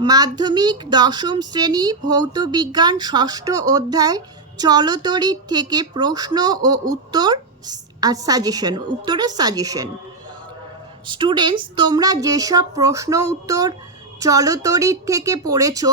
মাধ্যমিক, দশম শ্রেণি, ভৌত বিজ্ঞান, ষষ্ঠ অধ্যায়, চলতরিৎ থেকে প্রশ্ন ও উত্তর আর সাজেশন উত্তরের সাজেশন স্টুডেন্টস তোমরা যেসব প্রশ্ন উত্তর চলতরিৎ থেকে পড়েছো,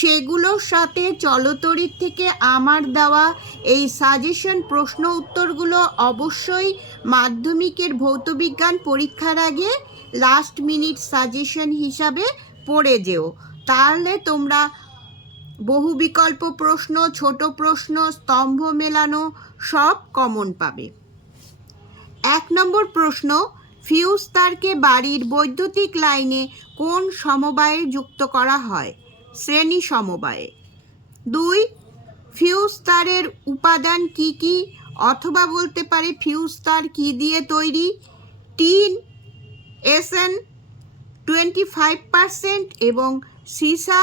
সেগুলোর সাথে চলতরিৎ থেকে আমার দেওয়া এই সাজেশন প্রশ্ন উত্তরগুলো অবশ্যই মাধ্যমিকের ভৌতবিজ্ঞান পরীক্ষার আগে লাস্ট মিনিট সাজেশন হিসাবে পড়ে যেও। তাহলে তোমরা বহু বিকল্প প্রশ্ন, ছোট প্রশ্ন, স্তম্ভ মেলানো সব কমন পাবে। এক নম্বর প্রশ্ন ফিউজ তারকে বাড়ির বৈদ্যুতিক লাইনে কোন সমবায়ে যুক্ত করা হয়? শ্রেণি সমবায়ে। দুই ফিউজ তারের উপাদান কি কি? অথবা বলতে পারে ফিউজ তার কি দিয়ে তৈরি? Tin SN twenty five percent এবং সিসা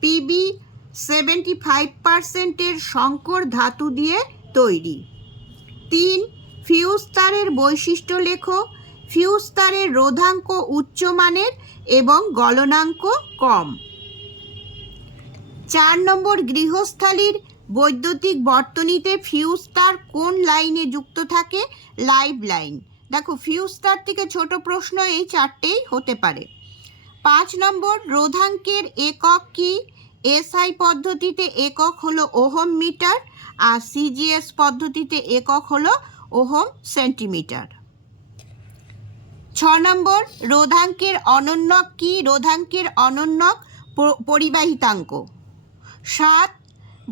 পিবি সেভেন্টি ফাইভ পারসেন্টের সংকর ধাতু দিয়ে তৈরি। তিন, ফিউজ তারের বৈশিষ্ট্য লেখো। ফিউজ তারের রোধাঙ্ক উচ্চমানের এবং গলনাঙ্ক কম। চার নম্বর গৃহস্থালির বৈদ্যুতিক বর্তনীতে ফিউজ তার কোন লাইনে যুক্ত থাকে? Live line. দেখো, ফিউজ তার থেকে ছোট প্রশ্ন এই চারটেই হতে পারে। পাঁচ নম্বর রোধাঙ্কের একক কি? এসআই পদ্ধতিতে একক হলো ওহম মিটার আর সিজিএস পদ্ধতিতে একক হলো ওহম সেন্টিমিটার। ছ নম্বর রোধাঙ্কের অনন্যক কি? রোধাঙ্কের অনন্যক পরিবাহিতাঙ্ক। সাত,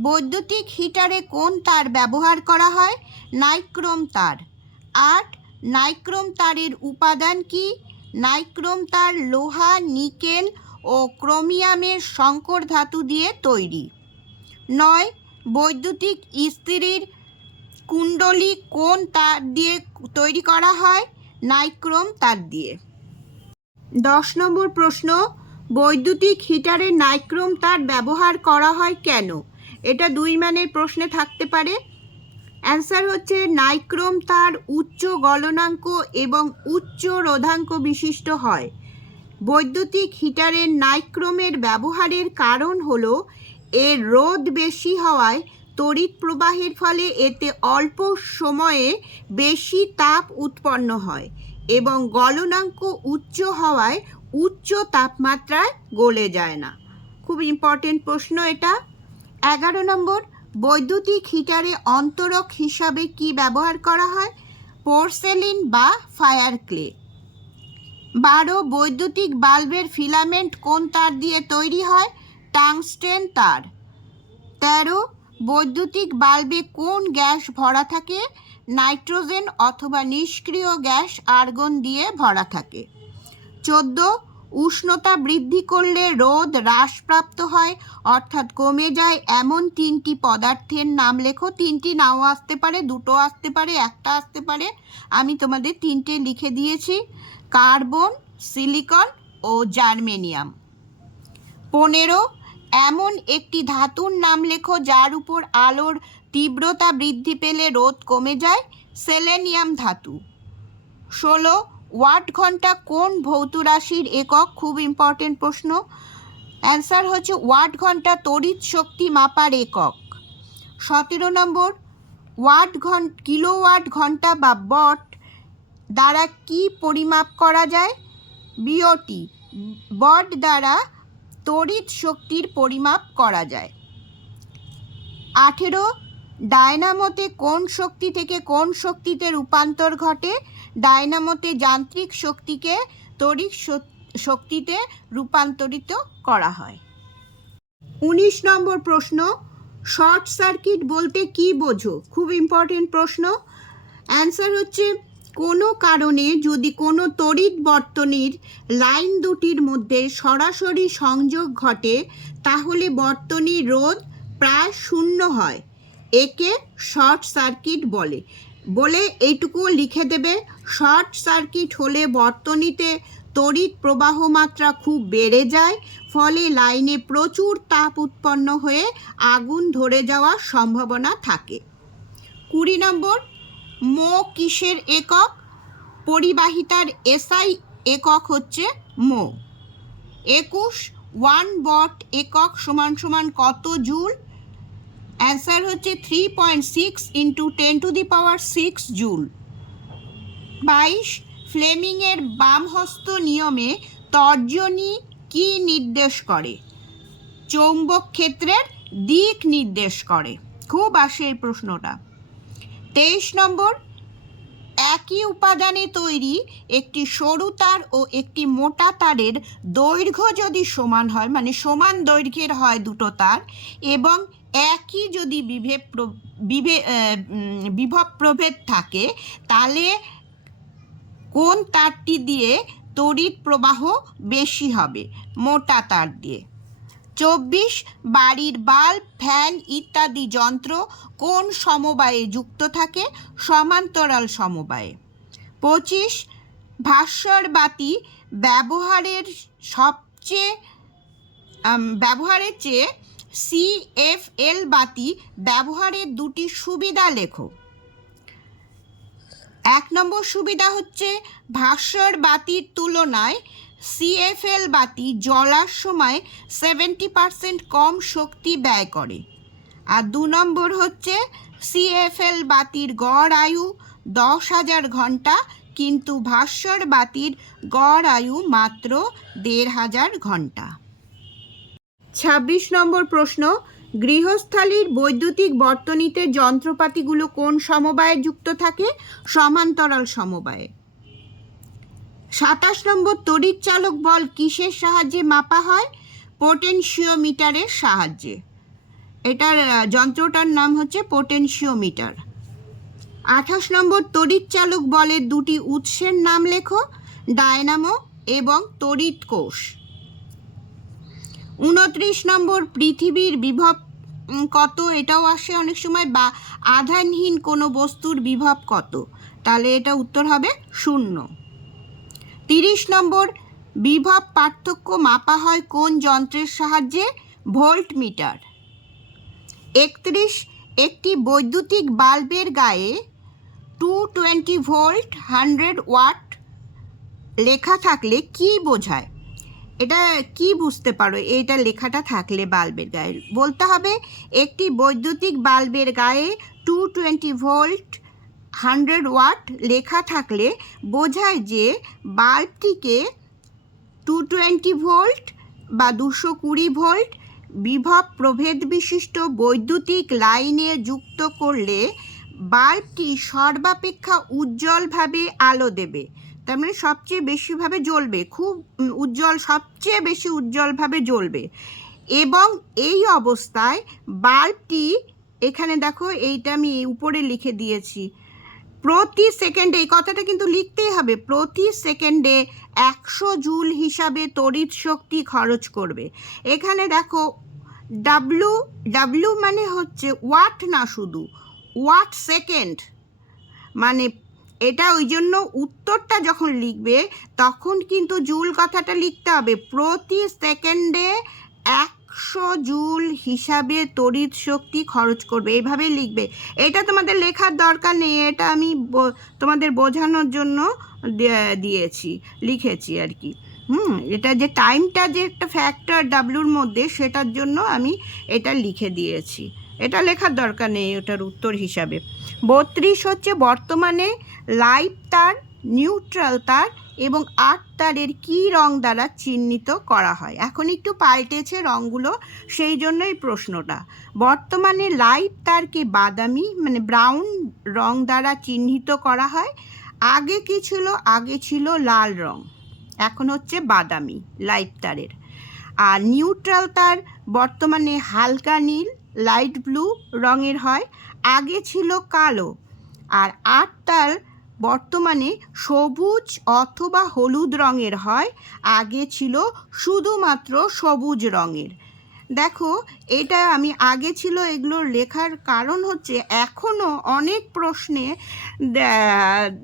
বৈদ্যুতিক হিটারে কোন তার ব্যবহার করা হয়? নাইক্রোম তার। আট, নাইক্রোম তারের উপাদান কি? নাইক্রোম তার লোহা, নিকেল ও ক্রোমিয়ামের সংকর ধাতু দিয়ে তৈরি। নয়, বৈদ্যুতিক ইস্ত্রির কুণ্ডলী কোন তার দিয়ে তৈরি করা হয়? নাইক্রোম তার দিয়ে। দশ নম্বর প্রশ্ন, বৈদ্যুতিক হিটারে নাইক্রোম তার ব্যবহার করা হয় কেন? এটা দুই মানের প্রশ্নে থাকতে পারে। অ্যান্সার হচ্ছে নাইক্রোম তার উচ্চ গলনাঙ্ক এবং উচ্চ রোধাঙ্ক বিশিষ্ট হয়। বৈদ্যুতিক হিটারের নাইক্রোমের ব্যবহারের কারণ হল, এর রোদ বেশি হওয়ায় তড়িৎ প্রবাহের ফলে এতে অল্প সময়ে বেশি তাপ উৎপন্ন হয় এবং গলনাঙ্ক উচ্চ হওয়ায় উচ্চ তাপমাত্রায় গলে যায় না। খুব ইম্পর্টেন্ট প্রশ্ন এটা। এগারো নম্বর বৈদ্যুতিক হিটারে অন্তরক হিসাবে কি ব্যবহার করা হয়? পোর্সেলিন বা ফায়ার ক্লে। বারো, বৈদ্যুতিক বাল্বের ফিলামেন্ট কোন তার দিয়ে তৈরি হয়? টাংস্টেন তার। তেরো, বৈদ্যুতিক বাল্বে কোন গ্যাস ভরা থাকে? নাইট্রোজেন অথবা নিষ্ক্রিয় গ্যাস আর্গন দিয়ে ভরা থাকে। চোদ্দ উষ্ণতা বৃদ্ধি করলে রোদ হ্রাসপ্রাপ্ত হয়, অর্থাৎ কমে যায়। এমন তিনটি পদার্থের নাম লেখো। তিনটি নাও আসতে পারে, দুটো আসতে পারে, একটা আসতে পারে। আমি তোমাদের তিনটে লিখে দিয়েছি। কার্বন, সিলিকন ও জার্মেনিয়াম। পনেরো, এমন একটি ধাতুর নাম লেখো যার উপর আলোর তীব্রতা বৃদ্ধি পেলে রোদ কমে যায়। সেলেনিয়াম ধাতু। ষোলো ওয়াট ঘণ্টা কোন ভৌত রাশির একক? খুব ইম্পর্টেন্ট প্রশ্ন। অ্যান্সার হচ্ছে ওয়াট ঘণ্টা তড়িৎ শক্তি মাপার একক। সতেরো নম্বর, ওয়াট ঘন, কিলোওয়াট ঘণ্টা বা বট দ্বারা কি পরিমাপ করা যায়? বিওটি বট দ্বারা তড়িৎ শক্তির পরিমাপ করা যায়। আঠেরো ডায়নামোতে কোন শক্তি থেকে কোন শক্তিতে রূপান্তর ঘটে? ডায়নামোতে যান্ত্রিক শক্তিকে তড়িৎ শক্তিতে রূপান্তরিত করা হয়। উনিশ নম্বর প্রশ্ন, শর্ট সার্কিট বলতে কি বোঝো? খুব ইম্পর্টেন্ট প্রশ্ন। অ্যান্সার হচ্ছে, কোনো কারণে যদি কোনো তড়িৎ বর্তনীর লাইন দুটির মধ্যে সরাসরি সংযোগ ঘটে, তাহলে বর্তনীর রোধ প্রায় শূন্য হয়। একে শর্ট সার্কিট বলে। বলে এইটুকু লিখে দেবে, শর্ট সার্কিট হলে বর্তনীতে তড়িৎ প্রবাহ মাত্রা খুব বেড়ে যায়, ফলে লাইনে প্রচুর তাপ উৎপন্ন হয়ে আগুন ধরে যাওয়ার সম্ভাবনা থাকে। কুড়ি নম্বর, মো কিসের একক? পরিবাহিতার এসআই একক হচ্ছে মো। একুশ, ওয়ান বট একক সমান সমান কত জুল? অ্যান্সার হচ্ছে three point six into ten to the power six joule বাইশ ফ্লেমিংয়ের বাম হস্ত নিয়মে তর্জনী কি নির্দেশ করে? চৌম্বক ক্ষেত্রের দিক নির্দেশ করে। খুব আসে এই প্রশ্নটা। তেইশ নম্বর একই উপাদানে তৈরি একটি সরু তার ও একটি মোটা তারের দৈর্ঘ্য যদি সমান হয় মানে সমান দৈর্ঘ্যের হয় দুটো তার, এবং একই যদি বিভেদ বিভে বিভব প্রভেদ থাকে, তাহলে কোন তারটি দিয়ে তড়িৎ প্রবাহ বেশি হবে? মোটা তার দিয়ে। চব্বিশ, বাড়ির বাল্ব, ফ্যান ইত্যাদি যন্ত্র কোন সমবায়ে যুক্ত থাকে? সমান্তরাল সমবায়ে। পঁচিশ ভাস্বর বাতি ব্যবহারের সবচেয়ে ব্যবহারের চেয়ে সিএফএল বাতি ব্যবহারের দুটি সুবিধা লেখো। এক নম্বর সুবিধা হচ্ছে ভাস্বর বাতির তুলনায় সিএফএল বাতি জ্বলার সময় সেভেন্টি পার্সেন্ট কম শক্তি ব্যয় করে। আর দু নম্বর হচ্ছে সিএফএল বাতির গড় আয়ু দশ হাজার ঘণ্টা, কিন্তু ভাস্বর বাতির গড় আয়ু মাত্র দেড় হাজার ঘণ্টা। ছাব্বিশ নম্বর প্রশ্ন, গৃহস্থালির বৈদ্যুতিক বর্তনীতে যন্ত্রপাতিগুলো কোন সমবায়ে যুক্ত থাকে? সমান্তরাল সমবায়ে। সাতাশ নম্বর তড়িৎ চালক বল কিসের সাহায্যে মাপা হয়? পোটেনশিওমিটারের সাহায্যে। এটার যন্ত্রটার নাম হচ্ছে পোটেনশিওমিটার। আঠাশ নম্বর তড়িৎ চালক বলের দুটি উৎসের নাম লেখো, ডায়নামো এবং তড়িৎ কোষ। উনত্রিশ নম্বর পৃথিবীর বিভব কত? এটাও আসে অনেক সময়, বা আধানহীন কোনো বস্তুর বিভব কত? তাহলে এটা উত্তর হবে শূন্য। তিরিশ নম্বর, বিভব পার্থক্য মাপা হয় কোন যন্ত্রের সাহায্যে? ভোল্ট মিটার একত্রিশ, একটি বৈদ্যুতিক বাল্বের গায়ে two twenty volt hundred watt লেখা থাকলে কি বোঝায়? এটা কি বুঝতে পারো? এটা লেখাটা থাকলে বাল্বের গায়ে। বলতে হবে, একটি বৈদ্যুতিক বাল্বের গায়ে two twenty volt hundred watt লেখা থাকলে বোঝায় যে বাল্বটিকে টু টোয়েন্টি ভোল্ট বা দুশো কুড়ি ভোল্ট বিভব প্রভেদ বিশিষ্ট বৈদ্যুতিক লাইনে যুক্ত করলে বাল্বটি সর্বাপেক্ষা উজ্জ্বলভাবে আলো দেবে। তার মানে সবচেয়ে বেশিভাবে জ্বলবে, খুব উজ্জ্বল, সবচেয়ে বেশি উজ্জ্বলভাবে জ্বলবে। এবং এই অবস্থায় বাল্বটি, এখানে দেখো এইটা আমি উপরে লিখে দিয়েছি প্রতি সেকেন্ডে, এই কথাটা কিন্তু লিখতেই হবে, প্রতি সেকেন্ডে একশো জুল হিসাবে তড়িৎ শক্তি খরচ করবে। এখানে দেখো ডাব্লু ডাব্লু মানে হচ্ছে ওয়াট না শুধু, ওয়াট সেকেন্ড। মানে এটা ওই জন্য উত্তরটা যখন লিখবে, তখন কিন্তু জুল কথাটা লিখতে হবে, প্রতি সেকেন্ডে একশো জুল হিসাবে তড়িৎ শক্তি খরচ করবে এইভাবেই লিখবে। এটা তোমাদের লেখার দরকার নেই, এটা আমি তোমাদের বোঝানোর জন্য দিয়েছি, লিখেছি আর কি। হুম, এটা যে টাইমটা যে একটা ফ্যাক্টর ডাব্লুর মধ্যে, সেটার জন্য আমি এটা লিখে দিয়েছি। এটা লেখার দরকার নেই, ওটার উত্তর হিসাবে। বত্রিশ হচ্ছে বর্তমানে লাইভ তার নিউট্রাল তার এবং আট তারের কী রং দ্বারা চিহ্নিত করা হয়? এখন একটু পাল্টেছে রঙগুলো সেই জন্যই প্রশ্নটা। বর্তমানে লাইভ তারকে বাদামি মানে ব্রাউন রং দ্বারা চিহ্নিত করা হয়? আগে কি ছিল? আগে ছিল লাল রং, এখন হচ্ছে বাদামি লাইট তারের। আর নিউট্রাল তার বর্তমানে হালকা নীল, লাইট ব্লু রঙের হয়, আগে ছিল কালো। আর আট তার বর্তমানে সবুজ অথবা হলুদ রঙের হয়, আগে ছিল শুধুমাত্র সবুজ রঙের। দেখো, এটা আমি আগে ছিল এগুলো লেখার কারণ হচ্ছে এখনও অনেক প্রশ্নে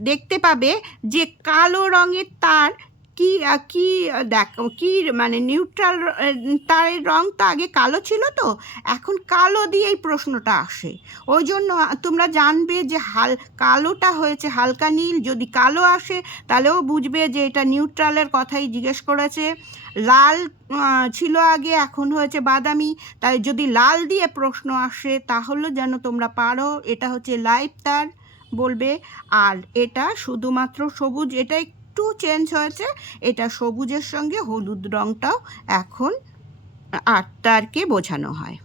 দেখতে পাবে যে কালো রঙের তার কি কি দেখো কি মানে নিউট্রাল তারের রং তো আগে কালো ছিল তো? এখন কালো দিয়েই প্রশ্নটা আসে। ওই জন্য তোমরা জানবে যে হাল, কালোটা হয়েছে হালকা নীল, যদি কালো আসে তাহলেও বুঝবে যে এটা নিউট্রালের কথাই জিজ্ঞেস করেছে। লাল ছিল আগে, এখন হয়েছে বাদামি। তাই যদি লাল দিয়ে প্রশ্ন আসে, তাহলে যেন তোমরা পারো, এটা হচ্ছে লাইভ তার বলবে। আর এটা শুধুমাত্র সবুজ এটা একটু চেঞ্জ হয়েছে। এটা সবুজের সঙ্গে হলুদ রংটাও এখন আটটারকে বোঝানো হয়।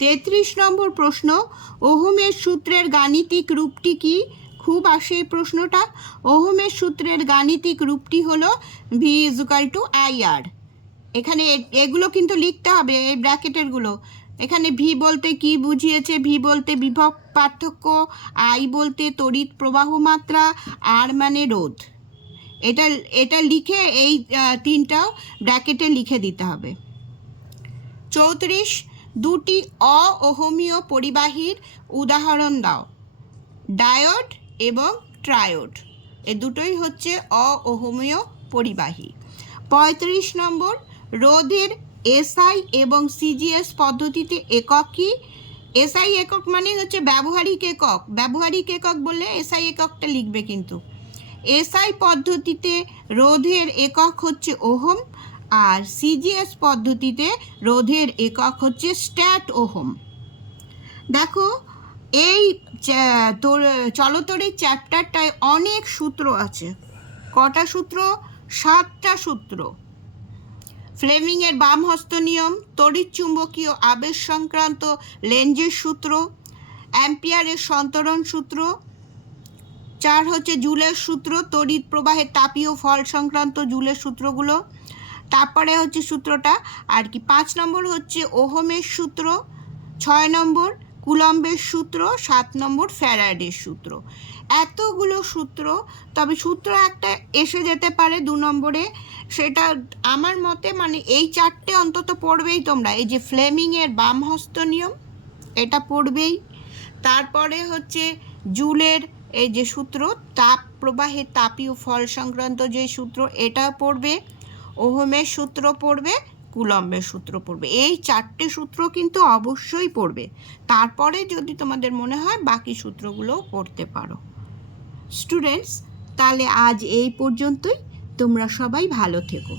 তেত্রিশ নম্বর প্রশ্ন, ওহমের সূত্রের গাণিতিক রূপটি কি? খুব আসে এই প্রশ্নটা। ওহমের সূত্রের গাণিতিক রূপটি হলো V equal to I R এখানে এগুলো কিন্তু লিখতে হবে, এই ব্র্যাকেটেরগুলো এখানে ভি বলতে কি বুঝিয়েছে? ভি বলতে বিভব পার্থক্য, আই বলতে তড়িৎ প্রবাহ মাত্রা, আর মানে রোধ। এটা এটা লিখে এই তিনটাও ব্র্যাকেটে লিখে দিতে হবে। চৌত্রিশ, দুটি অহমীয় পরিবাহীর উদাহরণ দাও। ডায়োড এবং ট্রায়োড। এ দুটোই হচ্ছে অহমীয় পরিবাহী। পঁয়ত্রিশ নম্বর, রোধের এসআই এবং সিজিএস পদ্ধতিতে একক কি? এসআই একক মানে হচ্ছে ব্যবহারিক একক। ব্যবহারিক একক বললে এসআই এককটা লিখবে কিন্তু। এসআই পদ্ধতিতে রোধের একক হচ্ছে ওহম আর সিজিএস পদ্ধতিতে রোধের একক হচ্ছে স্ট্যাট ওহম। দেখো, এই তোর, চলতরির চ্যাপ্টারটায় অনেক সূত্র আছে। কটা সূত্র? সাতটা সূত্র। ফ্লেমিংয়ের বাম হস্ত নিয়ম, তড়িৎ চুম্বকীয় আবেশ সংক্রান্ত লেঞ্জের সূত্র, অ্যাম্পিয়ারের সন্তরণ সূত্র, চার হচ্ছে জুলের সূত্র, তড়িৎ প্রবাহের তাপীয় ফল সংক্রান্ত জুলের সূত্রগুলো, তারপরে হচ্ছে সূত্রটা আর কি, পাঁচ নম্বর হচ্ছে ওহমের সূত্র, ছয় নম্বর কুলম্বের সূত্র, সাত নম্বর ফ্যারাডের সূত্র। এতগুলো সূত্র, তবে সূত্র একটা এসে যেতে পারে দু নম্বরে। সেটা আমার মতে মানে এই চারটে অন্তত পড়বেই তোমরা। এই যে ফ্লেমিংয়ের বাম হস্ত নিয়ম, এটা পড়বেই। তারপরে হচ্ছে জুলের এই যে সূত্র, তাপ প্রবাহের তাপীয় ফল সংক্রান্ত যে সূত্র, এটা পড়বে। ওহমের সূত্র পড়বে, কুলম্বের সূত্র পড়বে। এই চারটে সূত্র কিন্তু অবশ্যই পড়বে। তারপরে যদি তোমাদের মনে হয় বাকি সূত্রগুলোও পড়তে পারো। স্টুডেন্টস তাহলে আজ এই পর্যন্তই। তোমরা সবাই ভালো থেকো।